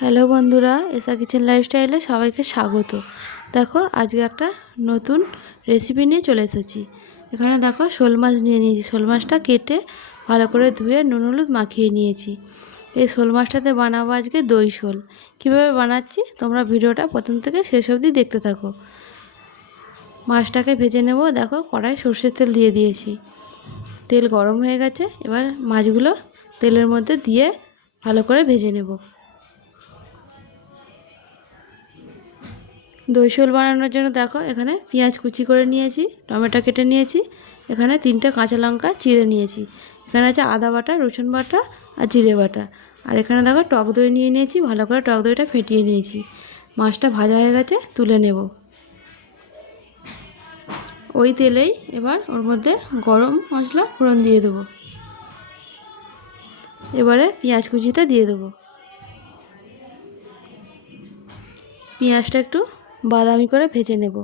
Hello বন্ধুরা, এসা kitchen লাইফস্টাইলে সবাইকে স্বাগত। দেখো আজকে একটা নতুন রেসিপি নিয়ে চলে এসেছি। এখানে দেখো শোল মাছ নিয়ে নিয়েছি। শোল মাছটা কেটে ভালো করে ধুয়ে নুন হলুদ মাখিয়ে নিয়েছি। এই শোল মাছটাতে বানাবো আজকে দই শোল। কীভাবে বানাচ্ছি তোমরা ভিডিওটা প্রথম থেকে শেষ অবধি দেখতে থাকো। মাছটাকে ভেজে নেব। দেখো কড়াই সর্ষের তেল দিয়ে দিয়েছি। তেল গরম হয়ে গেছে, এবার মাছগুলো তেলের মধ্যে দিয়ে ভালো করে ভেজে নেব। দই শোল বানানোর জন্য দেখো এখানে পেঁয়াজ কুচি করে নিয়েছি, টমেটো কেটে নিয়েছি, এখানে 3টে কাঁচা লঙ্কা চিড়ে নিয়েছি, এখানে আছে আদা বাটা, রসুন বাটা আর জিরে বাটা, আর এখানে দেখো টক দই নিয়ে নিয়েছি। ভালো করে টক দইটা ফেটিয়ে নিয়েছি। মাছটা ভাজা হয়ে গেছে, তুলে নেব। ওই তেলেই এবার ওর মধ্যে গরম মশলা ফোড়ন দিয়ে দেবো। এবারে পেঁয়াজ কুচিটা দিয়ে দেবো। পেঁয়াজটা একটু বাদামি করে ভেজে নেব।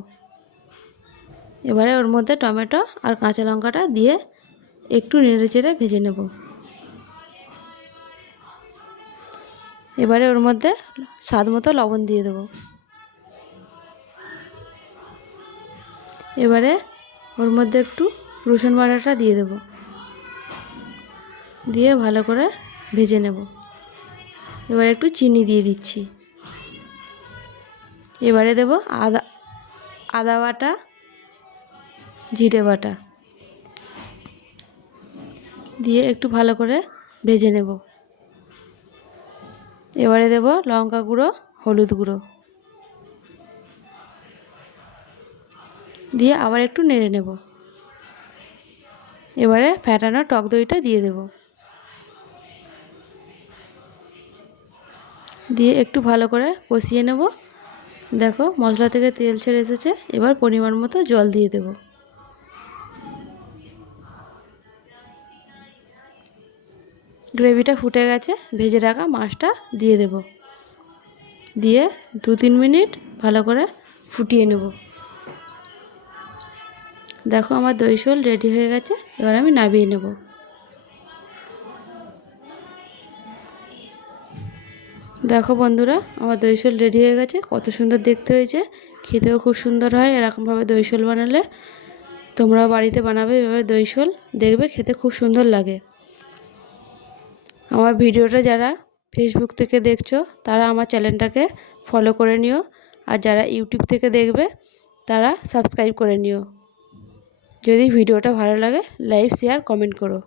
এবারে ওর মধ্যে টমেটো আর কাঁচা লঙ্কাটা দিয়ে একটু নেড়ে চেড়ে ভেজে নেব। এবারে ওর মধ্যে স্বাদ মতো লবণ দিয়ে দেব। এবারে ওর মধ্যে একটু রসুন বাটাটা দিয়ে দেব, দিয়ে ভালো করে ভেজে নেব। এবারে একটু চিনি দিয়ে দিচ্ছি। এবারে দেব আদা বাটা, জিরে বাটা দিয়ে একটু ভালো করে ভেজে নেব। এবারে দেব লঙ্কা গুঁড়ো, হলুদ গুঁড়ো দিয়ে আবার একটু নেড়ে নেব। এবারে ফ্যাটানো টক দইটা দিয়ে দেব, দিয়ে একটু ভালো করে কষিয়ে নেব। দেখো মশলা থেকে তেল ছেড়ে এসেছে। এবার পরিমাণ মতো জল দিয়ে দেব। গ্রেভিটা ফুটে গেছে, ভেজে রাখা মাছটা দিয়ে দেব, দিয়ে 2-3 মিনিট ভালো করে ফুটিয়ে নেব। দেখো আমার দই শোল রেডি হয়ে গেছে। এবার আমি নামিয়ে নেব। দেখো বন্ধুরা, আমার দই শোল রেডি হয়ে গেছে। কত সুন্দর দেখতে হয়েছে, খেতেও খুব সুন্দর হয়। এরকমভাবে দই শোল বানালে তোমরা বাড়িতে বানাবে এভাবে দই শোল, দেখবে খেতে খুব সুন্দর লাগে। আমার ভিডিওটা যারা ফেসবুক থেকে দেখছো তারা আমার চ্যানেলটাকে ফলো করে নিও, আর যারা ইউটিউব থেকে দেখবে তারা সাবস্ক্রাইব করে নিও। যদি ভিডিওটা ভালো লাগে লাইক, শেয়ার, কমেন্ট করো।